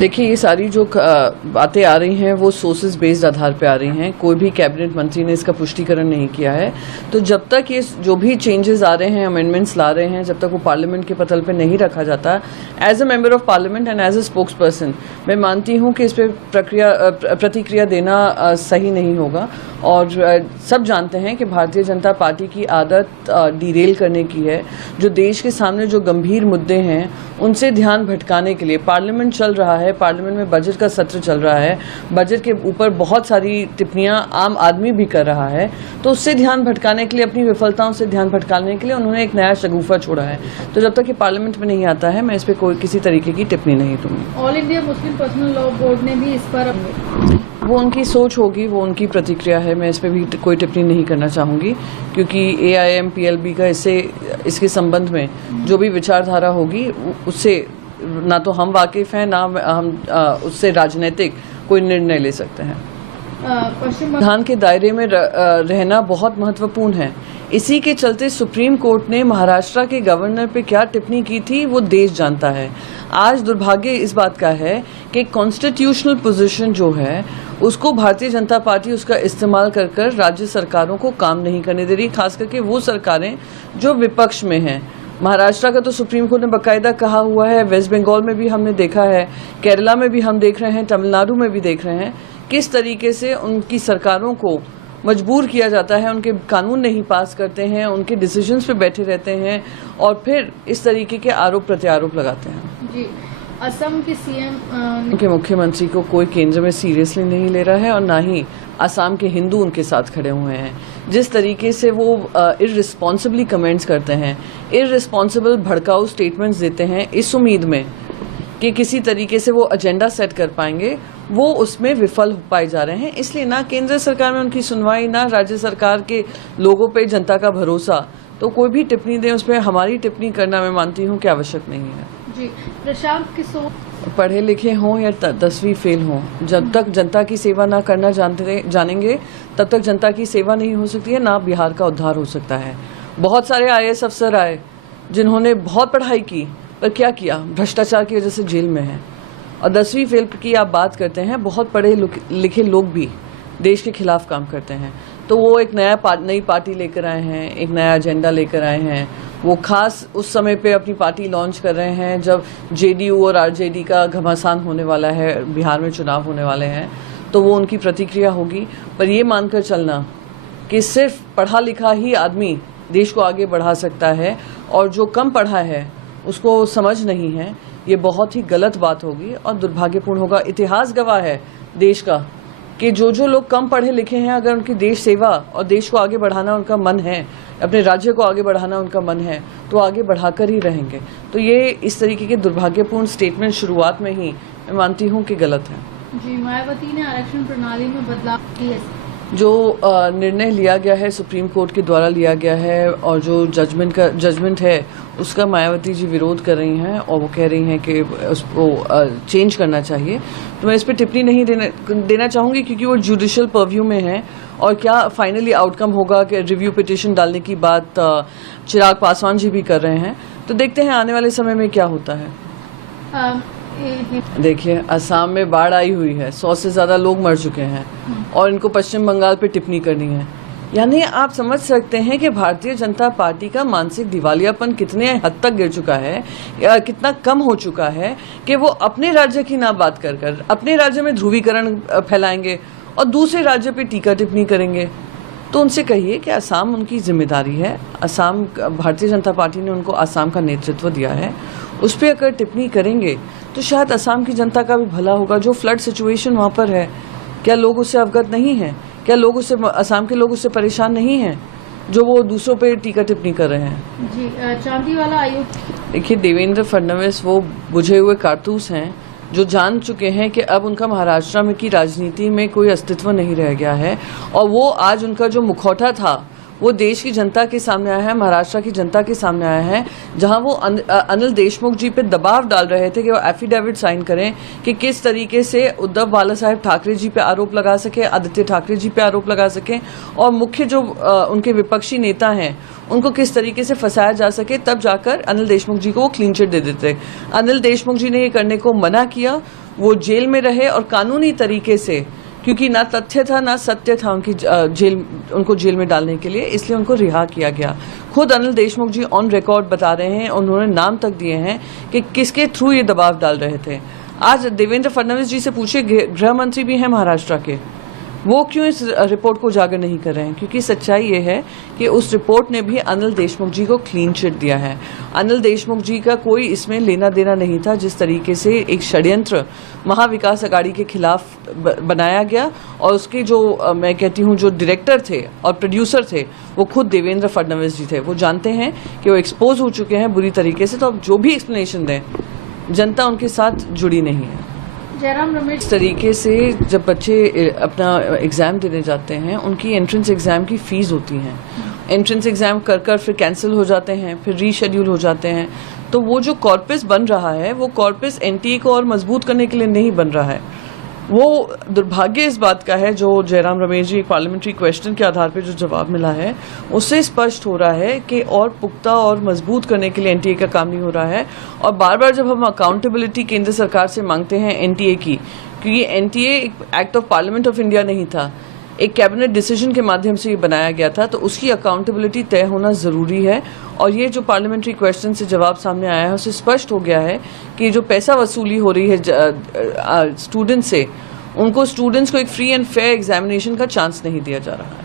देखिए, ये सारी जो बातें आ रही हैं वो सोर्सेज बेस्ड आधार पे आ रही हैं। कोई भी कैबिनेट मंत्री ने इसका पुष्टिकरण नहीं किया है। तो जब तक ये जो भी चेंजेस आ रहे हैं, अमेंडमेंट्स ला रहे हैं, जब तक वो पार्लियामेंट के पटल पे नहीं रखा जाता, as a member of parliament and as a spokesperson मैं मानती हूँ कि इस पर प्रतिक्रिया देना सही नहीं होगा। और सब जानते हैं कि भारतीय जनता पार्टी की आदत डिरेल करने की है। जो देश के सामने जो गंभीर मुद्दे हैं उनसे ध्यान भटकाने के लिए पार्लियामेंट चल रहा है, पार्लियामेंट में बजट का सत्र चल रहा है, बजट के ऊपर बहुत सारी टिप्पणियां आम आदमी भी कर रहा है, तो उससे ध्यान भटकाने के लिए, अपनी विफलताओं से ध्यान भटकाने के लिए उन्होंने एक नया शगुफा छोड़ा है। तो जब तक ये पार्लियामेंट में नहीं आता है मैं इस पर कोई किसी तरीके की टिप्पणी नहीं दूंगी। All India Muslim personal law board ने भी इस पर वो उनकी सोच होगी, वो उनकी प्रतिक्रिया है। मैं इस पर भी कोई टिप्पणी नहीं करना चाहूँगी, क्योंकि AIMPLB का इसके संबंध में जो भी विचारधारा होगी उससे ना तो हम वाकिफ हैं, ना हम उससे राजनीतिक कोई निर्णय ले सकते हैं। संविधान के दायरे में रहना बहुत महत्वपूर्ण है। इसी के चलते सुप्रीम कोर्ट ने महाराष्ट्र के गवर्नर पे क्या टिप्पणी की थी वो देश जानता है। आज दुर्भाग्य इस बात का है कि कॉन्स्टिट्यूशनल पोजीशन जो है उसको भारतीय जनता पार्टी उसका इस्तेमाल कर कर राज्य सरकारों को काम नहीं करने दे रही, खास करके वो सरकारें जो विपक्ष में हैं। महाराष्ट्र का तो सुप्रीम कोर्ट ने बाकायदा कहा हुआ है, वेस्ट बंगाल में भी हमने देखा है, केरला में भी हम देख रहे हैं, तमिलनाडु में भी देख रहे हैं किस तरीके से उनकी सरकारों को मजबूर किया जाता है, उनके कानून नहीं पास करते हैं, उनके डिसीजंस पे बैठे रहते हैं और फिर इस तरीके के आरोप प्रत्यारोप लगाते हैं। जी, असम के सीएम उनके मुख्यमंत्री को कोई केंद्र में सीरियसली नहीं ले रहा है और ना ही असम के हिंदू उनके साथ खड़े हुए हैं। जिस तरीके से वो इररिस्पॉन्सिबली कमेंट्स करते हैं, इररिस्पॉन्सिबल भड़काऊ स्टेटमेंट्स देते हैं इस उम्मीद में कि किसी तरीके से वो एजेंडा सेट कर पाएंगे, वो उसमें विफल पाए जा रहे हैं। इसलिए ना केंद्र सरकार में उनकी सुनवाई, ना राज्य सरकार के लोगों पे जनता का भरोसा। तो कोई भी टिप्पणी दें उसमें हमारी टिप्पणी करना मैं मानती हूँ कि आवश्यक नहीं है। जी, प्रशांत किशोर पढ़े लिखे हों या 10वीं फेल हों, जब तक जनता की सेवा ना करना जानेंगे तब तक जनता की सेवा नहीं हो सकती है, ना बिहार का उद्धार हो सकता है। बहुत सारे IAS अफसर आए जिन्होंने बहुत पढ़ाई की पर क्या किया, भ्रष्टाचार की वजह से जेल में है। और 10वीं फेल की आप बात करते हैं, बहुत पढ़े लिखे लोग भी देश के खिलाफ काम करते हैं। तो वो एक नई पार्टी लेकर आए हैं, एक नया एजेंडा लेकर आए हैं। वो खास उस समय पे अपनी पार्टी लॉन्च कर रहे हैं जब JDU और RJD का घमासान होने वाला है, बिहार में चुनाव होने वाले हैं। तो वो उनकी प्रतिक्रिया होगी। पर ये मानकर चलना कि सिर्फ पढ़ा लिखा ही आदमी देश को आगे बढ़ा सकता है और जो कम पढ़ा है उसको समझ नहीं है, ये बहुत ही गलत बात होगी और दुर्भाग्यपूर्ण होगा। इतिहास गवाह है देश का कि जो लोग कम पढ़े लिखे हैं, अगर उनकी देश सेवा और देश को आगे बढ़ाना उनका मन है, अपने राज्य को आगे बढ़ाना उनका मन है, तो आगे बढ़ाकर ही रहेंगे। तो ये इस तरीके के दुर्भाग्यपूर्ण स्टेटमेंट शुरुआत में ही मैं मानती हूँ कि गलत है। जी, मायावती ने आरक्षण प्रणाली में बदलाव किए। जो निर्णय लिया गया है सुप्रीम कोर्ट के द्वारा लिया गया है और जो जजमेंट है उसका मायावती जी विरोध कर रही हैं और वो कह रही हैं कि उसको चेंज करना चाहिए। तो मैं इस पर टिप्पणी नहीं देना चाहूँगी क्योंकि वो जुडिशियल पर्व्यू में है। और क्या फाइनली आउटकम होगा कि रिव्यू पिटिशन डालने की बात चिराग पासवान जी भी कर रहे हैं। तो देखते हैं आने वाले समय में क्या होता है। देखिए, असम में बाढ़ आई हुई है, 100 से ज्यादा लोग मर चुके हैं और इनको पश्चिम बंगाल पे टिप्पणी करनी है। यानी आप समझ सकते हैं कि भारतीय जनता पार्टी का मानसिक दिवालियापन कितने हद तक गिर चुका है, या कितना कम हो चुका है कि वो अपने राज्य की ना बात कर अपने राज्य में ध्रुवीकरण फैलाएंगे और दूसरे राज्य पे टीका टिप्पणी करेंगे। तो उनसे कहिए कि असम उनकी जिम्मेदारी है। असम, भारतीय जनता पार्टी ने उनको असम का नेतृत्व दिया है, उस पर अगर टिप्पणी करेंगे तो शायद असम की जनता का भी भला होगा। जो फ्लड सिचुएशन वहाँ पर है, क्या लोग उससे अवगत नहीं हैं? क्या लोग उससे, असम के लोग उससे परेशान नहीं हैं जो वो दूसरों पे टीका टिप्पणी कर रहे हैं? जी, चांदीवाला आयोग। देखिए, देवेंद्र फडणवीस वो बुझे हुए कारतूस हैं जो जान चुके हैं कि अब उनका महाराष्ट्र में की राजनीति में कोई अस्तित्व नहीं रह गया है और वो आज उनका जो मुखौटा था वो देश की जनता के सामने आया है, महाराष्ट्र की जनता के सामने आया है, जहां वो अनिल देशमुख जी पे दबाव डाल रहे थे कि वो एफिडेविट साइन करें कि किस तरीके से उद्धव बाला साहेब ठाकरे जी पे आरोप लगा सके, आदित्य ठाकरे जी पे आरोप लगा सके, और मुख्य जो उनके विपक्षी नेता हैं उनको किस तरीके से फंसाया जा सके, तब जाकर अनिल देशमुख जी को वो क्लीन चिट दे देते। अनिल देशमुख जी ने ये करने को मना किया, वो जेल में रहे और कानूनी तरीके से, क्योंकि ना तथ्य था ना सत्य था उनको जेल में डालने के लिए, इसलिए उनको रिहा किया गया। खुद अनिल देशमुख जी ऑन रिकॉर्ड बता रहे हैं, उन्होंने नाम तक दिए हैं कि किसके थ्रू ये दबाव डाल रहे थे। आज देवेंद्र फडणवीस जी से पूछे, गृह मंत्री भी हैं महाराष्ट्र के, वो क्यों इस रिपोर्ट को उजागर नहीं कर रहे हैं? क्योंकि सच्चाई ये है कि उस रिपोर्ट ने भी अनिल देशमुख जी को क्लीन चिट दिया है। अनिल देशमुख जी का कोई इसमें लेना देना नहीं था। जिस तरीके से एक षड्यंत्र महाविकास अघाड़ी के खिलाफ बनाया गया, और उसके जो मैं कहती हूँ जो डायरेक्टर थे और प्रोड्यूसर थे वो खुद देवेंद्र फडणवीस जी थे। वो जानते हैं कि वो एक्सपोज हो चुके हैं बुरी तरीके से, तो अब जो भी एक्सप्लेनेशन दें, जनता उनके साथ जुड़ी नहीं है। जयराम रमेश, इस तरीके से जब बच्चे अपना एग्ज़ाम देने जाते हैं, उनकी एंट्रेंस एग्ज़ाम की फ़ीस होती हैं, एंट्रेंस एग्ज़ाम कर फिर कैंसिल हो जाते हैं, फिर रीशेड्यूल हो जाते हैं, तो वो जो कॉर्पस बन रहा है वो कॉर्पस एनटीए को और मजबूत करने के लिए नहीं बन रहा है। वो दुर्भाग्य इस बात का है, जो जयराम रमेश जी पार्लियामेंट्री क्वेश्चन के आधार पर जो जवाब मिला है उससे स्पष्ट हो रहा है कि और पुख्ता और मजबूत करने के लिए एनटीए का काम नहीं हो रहा है। और बार बार जब हम अकाउंटेबिलिटी केंद्र सरकार से मांगते हैं एनटीए की, क्योंकि एनटीए एक act of parliament of India नहीं था, एक कैबिनेट डिसीजन के माध्यम से ये बनाया गया था, तो उसकी अकाउंटेबिलिटी तय होना ज़रूरी है। और ये जो पार्लियामेंट्री क्वेश्चन से जवाब सामने आया है उससे स्पष्ट हो गया है कि जो पैसा वसूली हो रही है स्टूडेंट्स से, उनको स्टूडेंट्स को एक फ्री एंड फेयर एग्जामिनेशन का चांस नहीं दिया जा रहा।